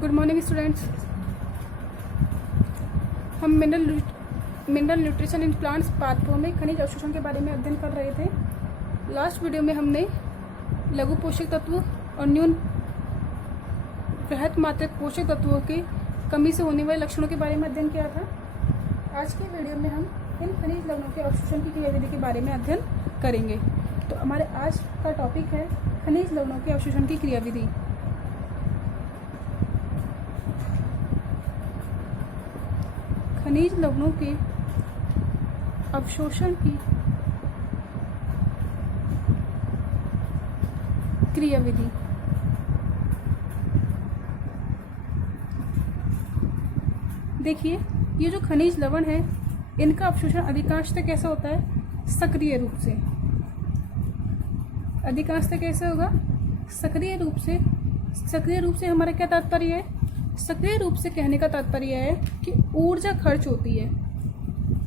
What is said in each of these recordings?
Good morning students. हम mineral nutrition in plants part 4 में खनिज अवशोषण के बारे में अध्ययन कर रहे थे। लास्ट वीडियो में हमने लघु पोषक तत्व और न्यून बृहत मात्रिक पोषक तत्वों की कमी से होने वाले लक्षणों के बारे में अध्ययन किया था। आज के वीडियो में हम इन खनिज लवणों के अवशोषण की क्रियाविधि के बारे में अध्ययन करेंगे। तो हमारे आज का टॉपिक है खनिज लवणों के अवशोषण की क्रियाविधि। खनिज लवणों के अवशोषण की क्रियाविधि। देखिए, ये जो खनिज लवण है इनका अवशोषण अधिकांशतः कैसा होता है? सक्रिय रूप से। अधिकांशतः कैसे होगा? सक्रिय रूप से। सक्रिय रूप से हमारा क्या तात्पर्य है? सक्रिय रूप से कहने का तात्पर्य है कि ऊर्जा खर्च होती है,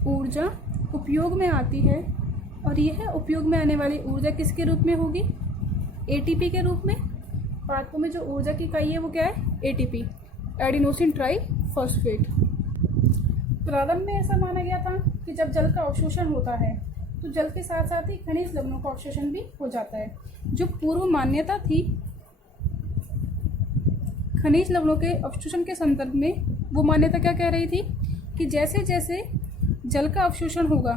ऊर्जा उपयोग में आती है, और यह उपयोग में आने वाली ऊर्जा किसके रूप में होगी? एटीपी के रूप में। पार्कों में जो ऊर्जा की इकाई है वो क्या है? ATP, adenosine try phosphate. प्रारंभ में ऐसा माना गया था कि जब जल का अवशोषण होता है तो जल के साथ साथ ही खनिज लवणों का अवशोषण भी हो जाता है। जो पूर्व मान्यता थी खनिज लवणों के अवशोषण के संदर्भ में, वो मान्यता क्या कह रही थी कि जैसे जैसे जल का अवशोषण होगा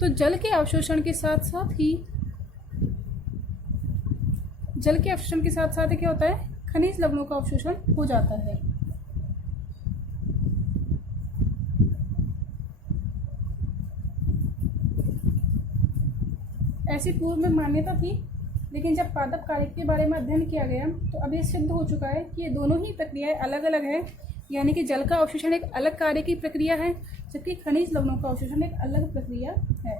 तो जल के अवशोषण के साथ साथ ही क्या होता है? खनिज लवणों का अवशोषण हो जाता है। ऐसी पूर्व में मान्यता थी, लेकिन जब पादप कार्य के बारे में अध्ययन किया गया तो अब ये सिद्ध हो चुका है कि ये दोनों ही प्रक्रियाएं अलग अलग है। यानी कि जल का अवशोषण एक अलग कार्य की प्रक्रिया है, जबकि खनिज लवणों का अवशोषण एक अलग प्रक्रिया है।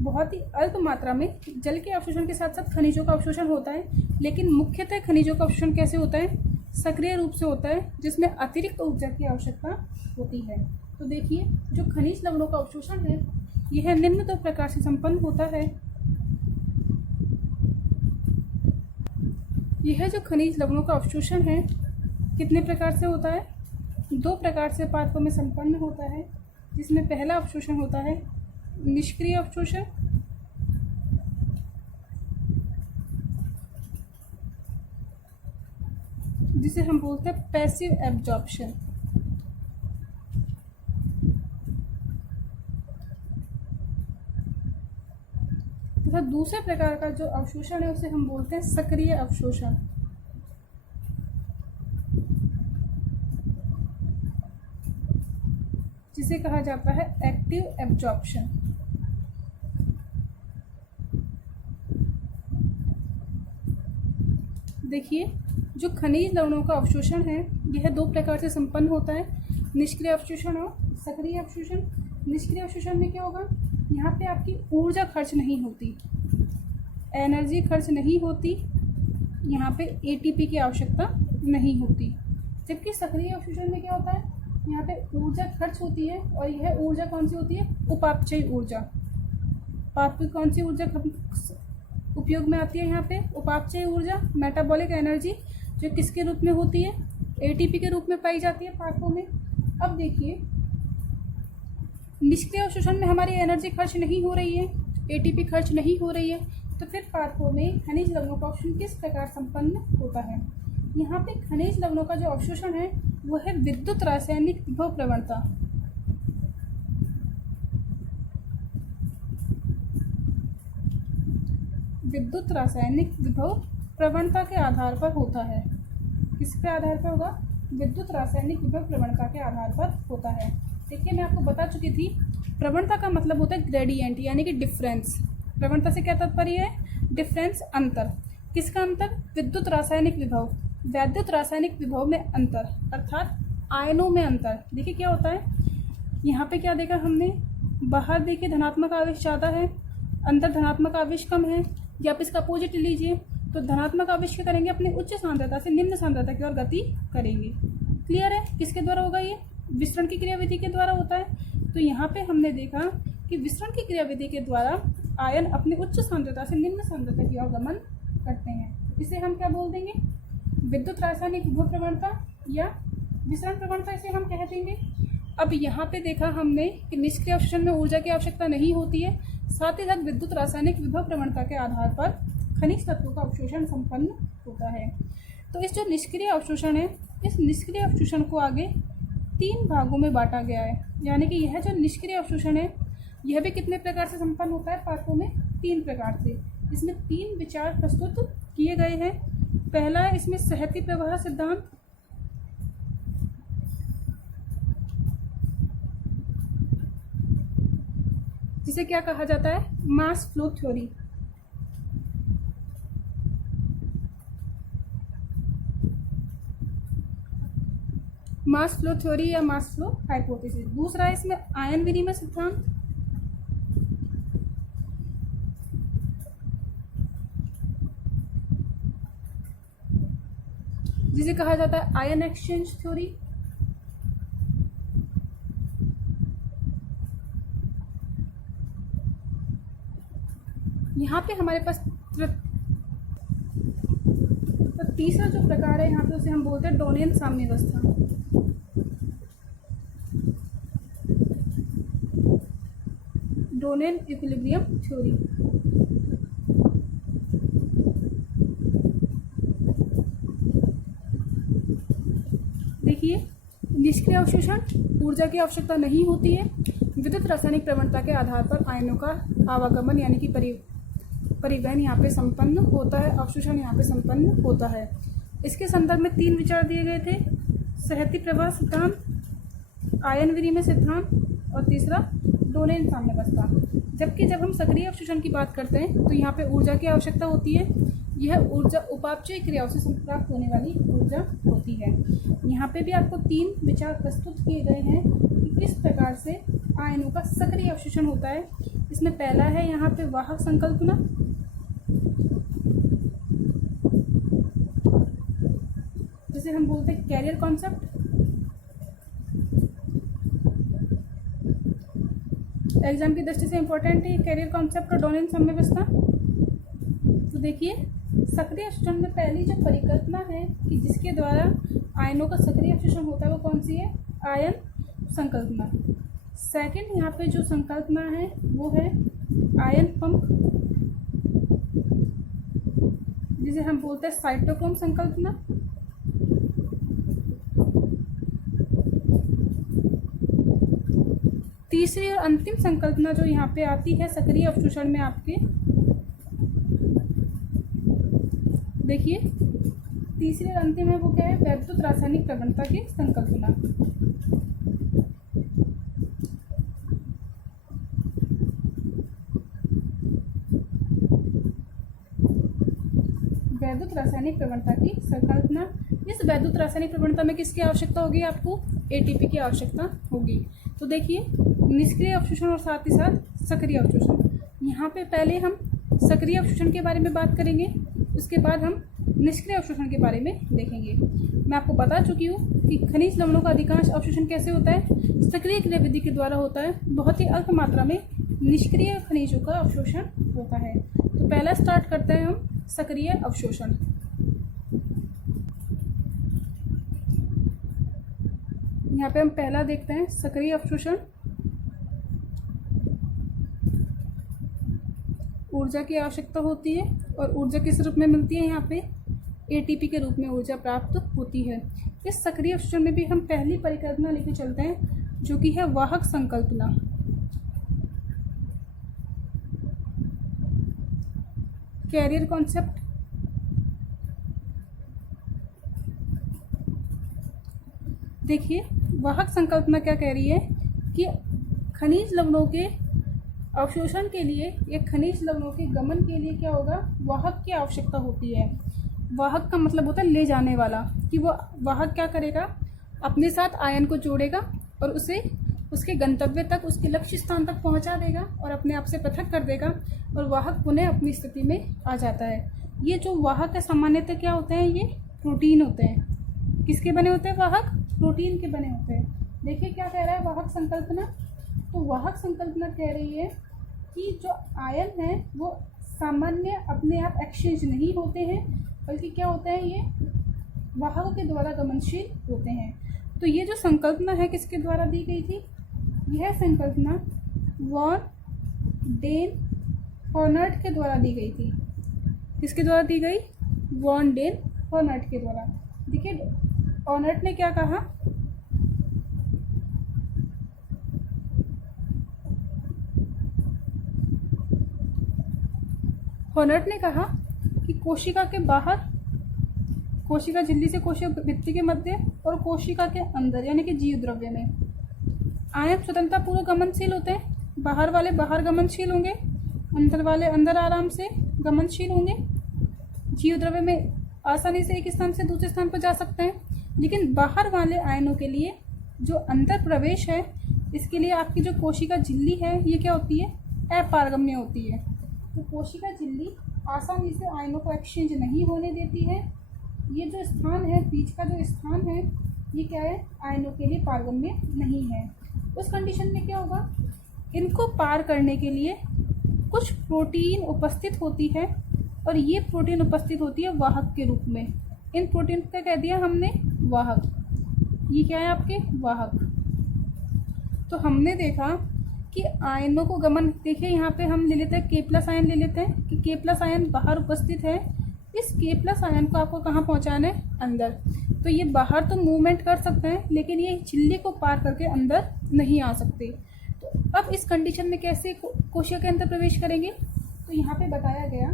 बहुत ही अल्प मात्रा में जल के अवशोषण के साथ साथ खनिजों का अवशोषण होता है, लेकिन मुख्यतः खनिजों का अवशोषण कैसे होता है? सक्रिय रूप से होता है, जिसमें अतिरिक्त ऊर्जा की आवश्यकता होती है। तो देखिए, जो खनिज लवणों का अवशोषण है यह निम्न दो प्रकार से संपन्न होता है। यह जो खनिज लवणों का अवशोषण है कितने प्रकार से होता है? दो प्रकार से पादपों में संपन्न होता है, जिसमें पहला अवशोषण होता है निष्क्रिय अवशोषण, जिसे हम बोलते हैं पैसिव एब्जॉर्प्शन। तथा दूसरे प्रकार का जो अवशोषण है उसे हम बोलते हैं सक्रिय अवशोषण। जिसे कहा जाता है एक्टिव एब्जॉर्प्शन। देखिए, जो खनिज लवणों का अवशोषण है यह दो प्रकार से संपन्न होता है, निष्क्रिय अवशोषण और सक्रिय अवशोषण। निष्क्रिय अवशोषण में क्या होगा? यहाँ पे आपकी ऊर्जा खर्च नहीं होती, एनर्जी खर्च नहीं होती, यहाँ पे एटीपी की आवश्यकता नहीं होती। जबकि सक्रिय अवशोषण में क्या होता है? यहाँ पे ऊर्जा खर्च होती है, और यह ऊर्जा कौन सी होती है? उपापचयी ऊर्जा। पादप की कौन सी ऊर्जा उपयोग में आती है? यहाँ पे उपापचयी ऊर्जा, मेटाबॉलिक एनर्जी, जो किसके रूप में होती है? एटीपी के रूप में पाई जाती है पादपों में। अब देखिए, निष्क्रिय अवशोषण में हमारी एनर्जी खर्च नहीं हो रही है, एटीपी खर्च नहीं हो रही है, तो फिर पादपों में खनिज लवणों का अवशोषण किस प्रकार संपन्न होता है? यहाँ पे खनिज लवणों का जो अवशोषण है वो है विद्युत रासायनिक विभव प्रवणता। विद्युत रासायनिक विभव प्रवणता के आधार पर होता है। किसके आधार पर होगा? विद्युत रासायनिक विभव प्रवणता के आधार पर होता है। देखिए, मैं आपको बता चुकी थी, प्रवणता का मतलब होता है ग्रेडियंट, यानी कि डिफरेंस। प्रवणता से क्या तात्पर्य है? डिफरेंस, अंतर। किसका अंतर? विद्युत रासायनिक विभव, वैद्युत रासायनिक विभव में अंतर, अर्थात आयनों में अंतर। देखिए क्या होता है, यहाँ पे क्या देखा हमने? बाहर देखिए धनात्मक आवेश ज़्यादा है, अंदर धनात्मक आवेश कम है। या आप इसका अपोजिट लीजिए तो धनात्मक आवेश क्या करेंगे? अपनी उच्च सांद्रता से निम्न सांद्रता की ओर गति करेंगे। क्लियर है? किसके द्वारा होगा? ये विसरण की क्रियाविधि के द्वारा होता है। तो यहाँ पे हमने देखा कि विसरण की क्रियाविधि के द्वारा आयन अपनी उच्च सांद्रता से निम्न सांद्रता की ओर गमन करते हैं। इसे हम क्या बोल देंगे? विद्युत रासायनिक विभव प्रवणता या विसरण प्रवणता इसे हम कह देंगे। अब यहाँ पे देखा हमने कि निष्क्रिय अवशोषण में ऊर्जा की आवश्यकता नहीं होती है, साथ ही साथ विद्युत रासायनिक विभव प्रवणता के आधार पर खनिज तत्वों का अवशोषण संपन्न होता है। तो इस जो निष्क्रिय अवशोषण है, इस निष्क्रिय अवशोषण को आगे 3 भागों में बांटा गया है, यानी कि यह जो निष्क्रिय अवशोषण है यह भी कितने प्रकार से संपन्न होता है पाठों में? 3 प्रकार से। इसमें 3 विचार प्रस्तुत किए गए हैं। पहला है इसमें सहती प्रवाह सिद्धांत, जिसे क्या कहा जाता है? Mass flow theory. Mass flow theory या मास फ्लो हाइपोथेसिस। दूसरा है इसमें आयन विनिमय सिद्धांत, जिसे कहा जाता है आयन एक्सचेंज थ्योरी। यहाँ पे हमारे पास तो तीसरा जो प्रकार है यहाँ पे उसे हम बोलते हैं डोनेन साम्यावस्था। डोनेन इक्विलिब्रियम थ्योरी। देखिए, निष्क्रिय अवशोषण, ऊर्जा की आवश्यकता नहीं होती है, विद्युत रासायनिक प्रवणता के आधार पर आयनों का आवागमन यानी कि परिवहन यहाँ पे संपन्न होता है, अवशोषण यहाँ पे संपन्न होता है। इसके संदर्भ में 3 विचार दिए गए थे, सहती प्रवाह सिद्धांत, आयन विनिमय सिद्धांत और तीसरा डोनेन साम्यावस्था। जबकि जब हम सक्रिय अवशोषण की बात करते हैं तो यहाँ पे ऊर्जा की आवश्यकता होती है। यह ऊर्जा उपापचय क्रियाओं से प्राप्त होने वाली ऊर्जा होती है। यहाँ पे भी आपको 3 विचार प्रस्तुत किए गए हैं कि किस प्रकार से आयनों का सक्रिय अवशोषण होता है। इसमें पहला है यहाँ पे वाहक संकल्पना, जिसे हम बोलते हैं कैरियर कॉन्सेप्ट। एग्जाम की दृष्टि से इंपॉर्टेंट है कैरियर कॉन्सेप्ट और डोनेन साम्यावस्था। तो देखिए, सक्रिय अवशोषण में पहली जो परिकल्पना है कि जिसके द्वारा आयनों का सक्रिय अवशोषण होता है वो कौन सी है? आयन संकल्पना। सेकंड यहाँ पे जो संकल्पना है वो है आयन पंप, जिसे हम बोलते हैं साइटोक्रोम संकल्पना। तीसरी और अंतिम संकल्पना जो यहाँ पे आती है सक्रिय अवशोषण में आपके, देखिए तीसरी और अंतिम है वो क्या है? वैद्युत रासायनिक प्रवणता की संकल्पना। वैद्युत रासायनिक प्रवणता की संकल्पना। इस वैद्युत रासायनिक प्रवणता में किसकी आवश्यकता होगी? आपको एटीपी की आवश्यकता होगी। तो देखिए, निष्क्रिय अवशोषण और साथ ही साथ सक्रिय अवशोषण। यहाँ पे पहले हम सक्रिय अवशोषण के बारे में बात करेंगे, उसके बाद हम निष्क्रिय अवशोषण के बारे में देखेंगे। मैं आपको बता चुकी हूँ कि खनिज लवणों का अधिकांश अवशोषण कैसे होता है? सक्रिय क्रियाविधि के द्वारा होता है। बहुत ही अल्प मात्रा में निष्क्रिय खनिजों का अवशोषण होता है। तो पहला स्टार्ट करते हैं हम सक्रिय अवशोषण। यहाँ पे हम पहला देखते हैं सक्रिय अवशोषण। ऊर्जा की आवश्यकता होती है और ऊर्जा किस रूप में मिलती है? यहाँ पे एटीपी के रूप में ऊर्जा प्राप्त होती है। इस सक्रिय अवशोषण में भी हम पहली परिकल्पना लेके चलते हैं जो कि है वाहक संकल्पना। Carrier concept. देखिए, वाहक संकल्पना क्या कह रही है कि खनिज लवणों के अवशोषण के लिए या खनिज लवणों के गमन के लिए क्या होगा? वाहक की आवश्यकता होती है। वाहक का मतलब होता है ले जाने वाला, कि वो वाहक क्या करेगा? अपने साथ आयन को जोड़ेगा और उसे उसके गंतव्य तक, उसके लक्ष्य स्थान तक पहुंचा देगा और अपने आप से पृथक कर देगा और वाहक पुनः अपनी स्थिति में आ जाता है। ये जो वाहक है सामान्यतः क्या होते हैं? ये प्रोटीन होते हैं। किसके बने होते हैं वाहक? प्रोटीन के बने होते हैं। देखिए क्या कह रहा है वाहक संकल्पना। तो वाहक संकल्पना कह रही है कि जो आयन है वो सामान्य अपने आप एक्सचेंज नहीं होते हैं, बल्कि क्या होते हैं? ये वाहकों के द्वारा गमनशील होते हैं। तो ये जो संकल्पना है किसके द्वारा दी गई थी? यह संकल्पना वॉन डेन हॉर्नट के द्वारा दी गई थी। किसके द्वारा दी गई? वॉन डेन हॉर्नट के द्वारा। देखिए हॉर्नट ने क्या कहा? हॉर्नट ने कहा कि कोशिका के बाहर, कोशिका झिल्ली से कोशिका भित्ति के मध्य और कोशिका के अंदर यानी कि जीव द्रव्य में आयन स्वतंत्रता पूर्वक गमनशील होते हैं। बाहर वाले बाहर गमनशील होंगे, अंदर वाले अंदर आराम से गमनशील होंगे। जीव द्रव्य में आसानी से एक स्थान से दूसरे स्थान पर जा सकते हैं। लेकिन बाहर वाले आयनों के लिए जो अंतर प्रवेश है, इसके लिए आपकी जो कोशिका झिल्ली है ये क्या होती है? अपारगम्य होती है। तो कोशिका झिल्ली आसानी से आयनों को एक्सचेंज नहीं होने देती है। ये जो स्थान है, बीच का जो स्थान है, ये क्या है? आयनों के लिए पारगम्य नहीं है। उस कंडीशन में क्या होगा? इनको पार करने के लिए कुछ प्रोटीन उपस्थित होती है और ये प्रोटीन उपस्थित होती है वाहक के रूप में। इन प्रोटीन का कह दिया हमने वाहक। ये क्या है आपके? वाहक। तो हमने देखा कि आयनों को गमन, देखिए यहाँ पे हम ले लेते हैं K+ आयन ले लेते हैं कि K+ आयन बाहर उपस्थित है। इस K+ आयन को आपको कहाँ पहुँचाना है? अंदर। तो ये बाहर तो मूवमेंट कर सकते हैं लेकिन ये झिल्ली को पार करके अंदर नहीं आ सकते। तो अब इस कंडीशन में कैसे कोशिका के अंदर प्रवेश करेंगे? तो यहाँ पे बताया गया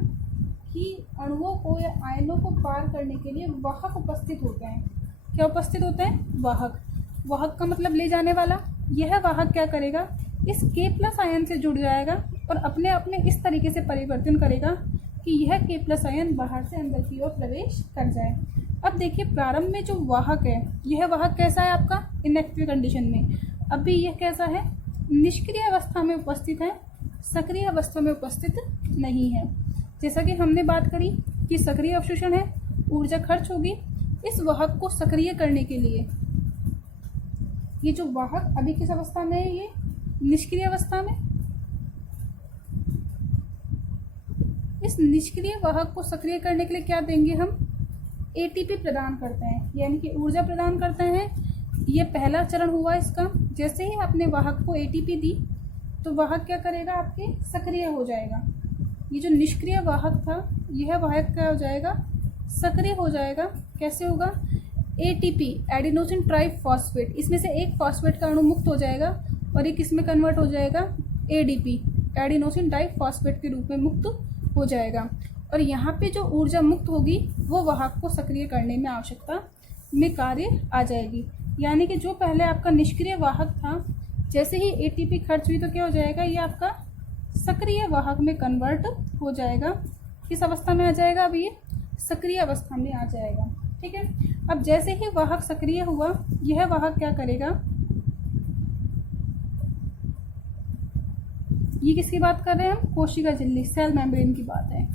कि अणुओं को या आयनों को पार करने के लिए वाहक उपस्थित होते हैं। क्या उपस्थित होते हैं? वाहक। वाहक का मतलब ले जाने वाला। यह वाहक क्या करेगा? इस K+ आयन से जुड़ जाएगा और अपने आप में इस तरीके से परिवर्तन करेगा कि यह K+ आयन बाहर से अंदर की ओर प्रवेश कर जाए। अब देखिए प्रारंभ में जो वाहक है, यह वाहक कैसा है आपका? इनएक्टिव कंडीशन में। अभी यह कैसा है? निष्क्रिय अवस्था में उपस्थित है, सक्रिय अवस्था में उपस्थित नहीं है। जैसा कि हमने बात करी कि सक्रिय अवशोषण है, ऊर्जा खर्च होगी। इस वाहक को सक्रिय करने के लिए ये जो वाहक अभी किस अवस्था में है? ये निष्क्रिय अवस्था में। इस निष्क्रिय वाहक को सक्रिय करने के लिए क्या देंगे हम? ATP प्रदान करते हैं, यानी कि ऊर्जा प्रदान करते हैं। ये पहला चरण हुआ इसका। जैसे ही आपने वाहक को ATP दी तो वाहक क्या करेगा? आपके सक्रिय हो जाएगा। ये जो निष्क्रिय वाहक था, यह वाहक क्या हो जाएगा? सक्रिय हो जाएगा। कैसे होगा? ATP एडिनोसिन ट्राइफॉस्फेट, इसमें से एक फॉस्फेट का अणु मुक्त हो जाएगा और ये किस में कन्वर्ट हो जाएगा? ADP एडिनोसिन डाइफॉस्फेट के रूप में मुक्त हो जाएगा। और यहाँ पे जो ऊर्जा मुक्त होगी वो वाहक को सक्रिय करने में आवश्यकता में कार्य आ जाएगी। यानी कि जो पहले आपका निष्क्रिय वाहक था, जैसे ही ATP खर्च हुई तो क्या हो जाएगा? ये आपका सक्रिय वाहक में कन्वर्ट हो जाएगा। किस अवस्था में आ जाएगा? अब ये सक्रिय अवस्था में आ जाएगा। ठीक है। अब जैसे ही वाहक सक्रिय हुआ, यह वाहक क्या करेगा? ये किसकी बात कर रहे हैं हम? कोशिका झिल्ली, सेल मेम्ब्रेन की बात है।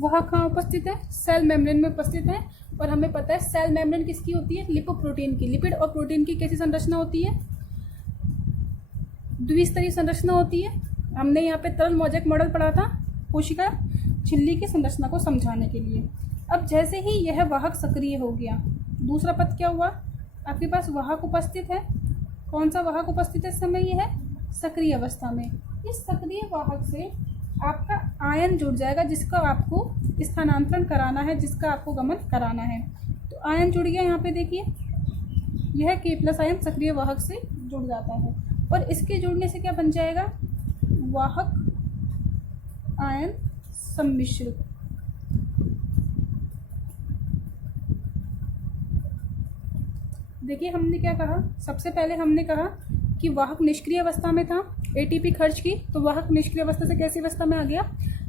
वाहक कहाँ उपस्थित है? सेल मेम्ब्रेन में उपस्थित है। और हमें पता है सेल मेम्ब्रेन किसकी होती है? लिपोप्रोटीन की। लिपिड और प्रोटीन की कैसी संरचना होती है? द्विस्तरीय संरचना होती है। हमने यहाँ पे तरल मोज़ेक मॉडल पढ़ा था कोशिका झिल्ली की संरचना को समझाने के लिए। अब जैसे ही यह वाहक सक्रिय हो गया, दूसरा पद क्या हुआ? आपके पास वाहक उपस्थित है। कौन सा वाहक उपस्थित है इस समय? यह है सक्रिय अवस्था में। इस सक्रिय वाहक से आपका आयन जुड़ जाएगा जिसका आपको स्थानांतरण कराना है, जिसका आपको गमन कराना है। तो आयन जुड़ गया। यहाँ पे देखिए यह K+ आयन सक्रिय वाहक से जुड़ जाता है और इसके जुड़ने से क्या बन जाएगा? वाहक आयन सम्मिश्र। देखिए हमने क्या कहा? सबसे पहले हमने कहा कि वाहक निष्क्रिय अवस्था में था, ATP खर्च की, तो वाहक निष्क्रिय अवस्था से कैसी अवस्था में आ गया?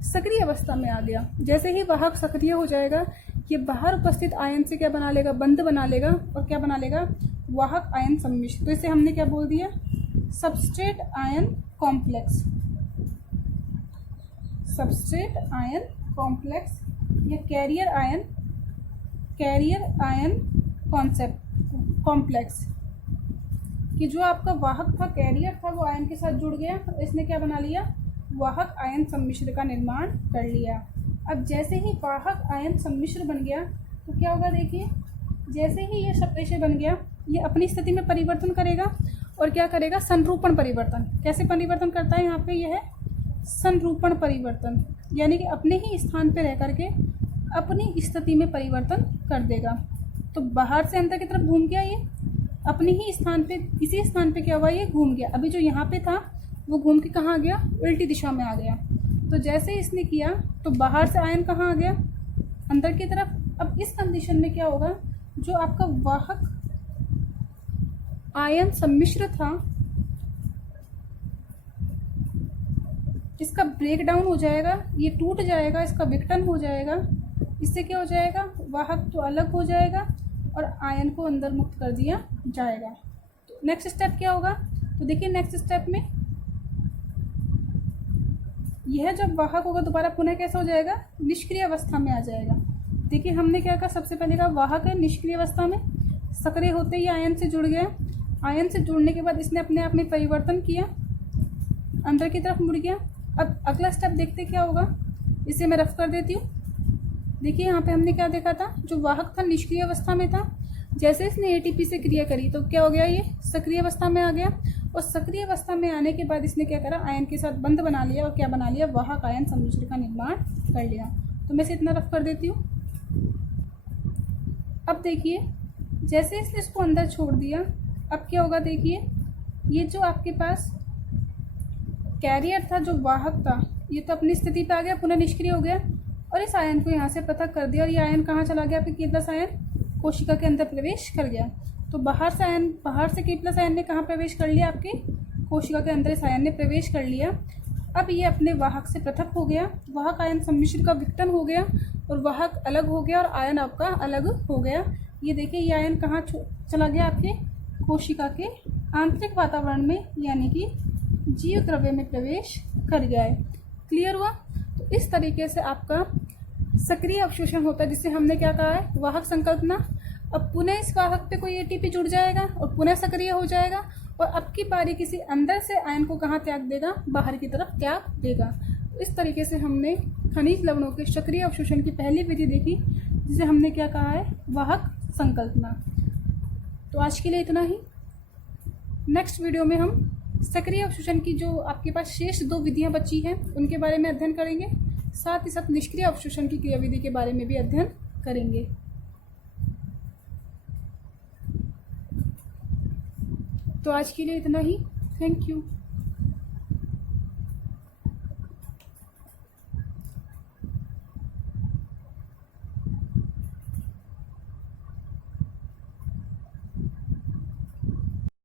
सक्रिय अवस्था में आ गया। जैसे ही वाहक सक्रिय हो जाएगा, ये बाहर उपस्थित आयन से क्या बना लेगा? बंध बना लेगा और क्या बना लेगा? वाहक आयन सम्मिश्र। तो इसे हमने क्या बोल दिया? Substrate ion complex. Substrate ion complex या कैरियर आयन कॉम्प्लेक्स। कि जो आपका वाहक था, कैरियर था, वो आयन के साथ जुड़ गया, इसने क्या बना लिया? वाहक आयन सम्मिश्र का निर्माण कर लिया। अब जैसे ही वाहक आयन सम्मिश्र बन गया तो क्या होगा देखिए, जैसे ही ये सप्रेशर बन गया, ये अपनी स्थिति में परिवर्तन करेगा और क्या करेगा, संरूपण परिवर्तन। कैसे परिवर्तन करता है यहाँ पे, यह है संरूपण परिवर्तन, यानी कि अपने ही स्थान पे रह करके अपनी स्थिति में परिवर्तन कर देगा। तो बाहर से अंदर की तरफ घूम गया, ये अपने ही स्थान पे, इसी स्थान पे क्या हुआ, ये घूम गया। अभी जो यहाँ पे था वो घूम के कहाँ आ गया, उल्टी दिशा में आ गया। तो जैसे इसने किया तो बाहर से आयन कहाँ आ गया, अंदर की तरफ। अब इस कंडीशन में क्या होगा, जो आपका वाहक आयन सम्मिश्र था, इसका ब्रेक डाउन हो जाएगा, ये टूट जाएगा, इसका विघटन हो जाएगा। इससे क्या हो जाएगा, वाहक तो अलग हो जाएगा और आयन को अंदर मुक्त कर दिया जाएगा। तो नेक्स्ट स्टेप क्या होगा, तो देखिए नेक्स्ट स्टेप में यह जब वाहक होगा दोबारा पुनः कैसा हो जाएगा, निष्क्रिय अवस्था में आ जाएगा। देखिए हमने क्या कहा, सबसे पहले कहा वाहक है निष्क्रिय अवस्था में, सक्रिय होते ही आयन से जुड़ गया। आयन से जुड़ने के बाद इसने अपने आप में परिवर्तन किया, अंदर की तरफ मुड़ गया। अब अगला स्टेप देखते क्या होगा, इसे मैं रफ कर देती हूँ। देखिए यहाँ पे हमने क्या देखा था, जो वाहक था निष्क्रिय अवस्था में था, जैसे इसने एटीपी से क्रिया करी तो क्या हो गया, ये सक्रिय अवस्था में आ गया। और सक्रिय अवस्था में आने के बाद इसने क्या करा, आयन के साथ बंध बना लिया और क्या बना लिया, वाहक आयन सम्मिश्र का निर्माण कर लिया। तो मैं इसे इतना रफ कर देती हूँ। अब देखिए जैसे इसने इसको अंदर छोड़ दिया, अब क्या होगा, देखिए ये जो आपके पास कैरियर था, जो वाहक था, ये तो अपनी स्थिति पे आ गया, पुनः निष्क्रिय हो गया और इस आयन को यहाँ से पृथक कर दिया। और ये आयन कहाँ चला गया, आपके K+ आयन कोशिका के अंदर प्रवेश कर गया। तो बाहर से K+ आयन ने कहाँ प्रवेश कर लिया, आपके कोशिका के अंदर इस आयन ने प्रवेश कर लिया। अब ये अपने वाहक से पृथक हो गया, वाहक आयन सम्मिश्र का विघटन हो गया और वाहक अलग हो गया और आयन आपका अलग हो गया। ये देखिए ये आयन कहाँ चला गया, आपके कोशिका के आंतरिक वातावरण में, यानी कि जीव द्रव्य में प्रवेश कर गया है। क्लियर हुआ। तो इस तरीके से आपका सक्रिय अवशोषण होता है, जिससे हमने क्या कहा है, वाहक संकल्पना। अब पुनः इस वाहक पे कोई एटीपी जुड़ जाएगा और पुनः सक्रिय हो जाएगा और अब की बारी किसी अंदर से आयन को कहाँ त्याग देगा, बाहर की तरफ त्याग देगा। इस तरीके से हमने खनिज लवणों के सक्रिय अवशोषण की पहली विधि देखी, जिसे हमने क्या कहा है, वाहक संकल्पना। तो आज के लिए इतना ही। नेक्स्ट वीडियो में हम सक्रिय अवशोषण की जो आपके पास शेष 2 विधियां बची हैं उनके बारे में अध्ययन करेंगे, साथ ही साथ निष्क्रिय अवशोषण की क्रियाविधि के बारे में भी अध्ययन करेंगे। तो आज के लिए इतना ही। Thank you.